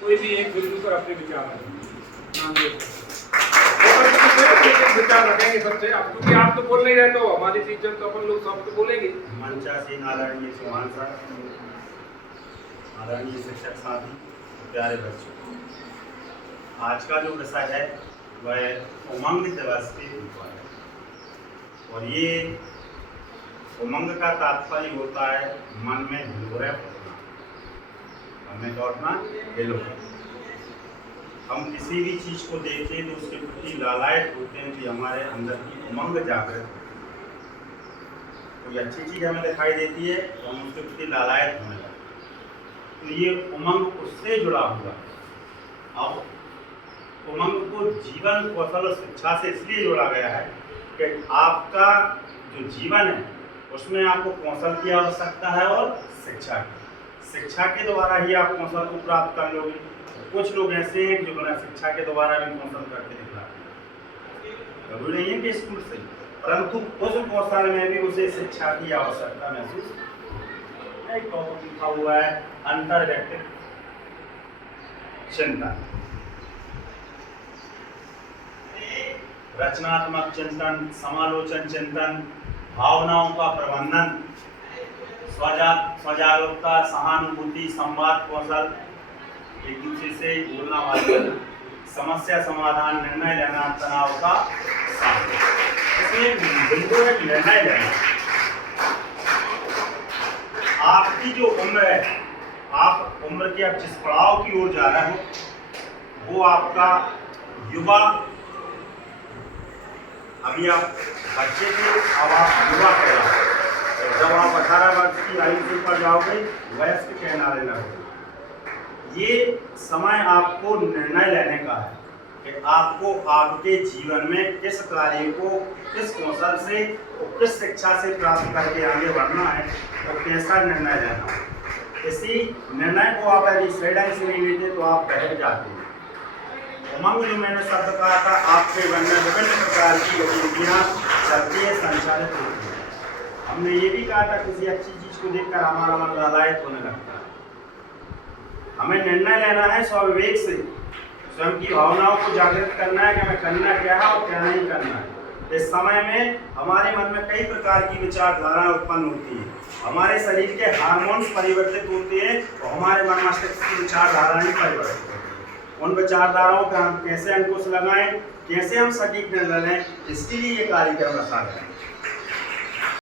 कोई भी एक बिंदु पर अपने विचार विचार रखेंगे सबसे आप, क्योंकि आप तो बोल नहीं रहे तो हमारी टीचर तो अपन लोग सब तो बोलेंगे। मंचासीन आदरणीय चौहान साहब, आदरणीय शिक्षक साथी, प्यारे बच्चों, आज का जो विषय है वह उमंग दिवस के ऊपर है। और ये उमंग का तात्पर्य होता है मन में हिलोरे फूटना, मन में दौड़ना, हिलोरे। हम किसी भी चीज को देखते हैं तो उसके प्रति लालायत होते हैं कि हमारे अंदर की उमंग जागृत हो। कोई अच्छी चीज हमें दिखाई देती है तो हम उसके प्रति लालायत होने लगते हैं। तो ये उमंग उससे जुड़ा हुआ है। अब उमंग को जीवन कौशल और शिक्षा से इसलिए जोड़ा गया है कि आपका जो जीवन है उसमें आपको कौशल की आवश्यकता है और शिक्षा की। शिक्षा के द्वारा ही आप कौशल को प्राप्त कर लोगे। कुछ लोग ऐसे हैं जो बिना शिक्षा के द्वारा भी कौशल करके दिखलाते हैं। जरूरी नहीं है कि स्कूल से, परंतु उस कौशल में भी उसे शिक्षा की आवश्यकता महसूस। एक टॉपिक लिखा हुआ है अंतर्व्यक्तिक चिंतन, रचनात्मक चिंतन, समालोचन चिंतन, भावनाओं का प्रबंधन, स्वजागरूकता, सहानुभूति, संवाद कौशल, एक दूसरे से बोलना वाला, समस्या समाधान, निर्णय लेना, तनाव का सामना। इसमें बिंदु है निर्णय लेना। आपकी जो उम्र है, आप उम्र के जिस पड़ाव की ओर जा रहे हो वो आपका युवा, अभी आप बच्चे थे अब आप युवा कहलाओगे। जब आप 18 वर्ष की आयु से ऊपर जाओगे वयस्क कहलाने लगोगे। ये समय आपको निर्णय लेने का है कि आपको आपके जीवन में किस कार्य को किस कौशल से और किस शिक्षा से प्राप्त करके आगे बढ़ना है और कैसा निर्णय लेना है। इसी निर्णय को आप यदि सही ढंग से नहीं लेते तो आप बहक जाते हैं। उमंग जो मैंने शब्द कहा था, आपके मन में विभिन्न प्रकार की गतिविधियाँ चलती है, संचालित होती है। हमने ये भी कहा था किसी अच्छी चीज को देखकर हमारा मन लालायित होने लगता है। हमें निर्णय लेना है स्वविवेक से, स्वयं की भावनाओं को जागृत करना है कि हमें करना क्या है और क्या नहीं करना है। इस समय में हमारे मन में कई प्रकार की विचारधाराएं उत्पन्न होती हैं। हमारे शरीर के हार्मोन्स परिवर्तित होते हैं और हमारे मन मस्तिष्क की विचारधाराएं परिवर्तित होती हैं। उन विचारधाराओं का हम कैसे अंकुश लगाएं, कैसे हम सटीक निर्णय लें, इसके लिए ये कार्यक्रम रखा है।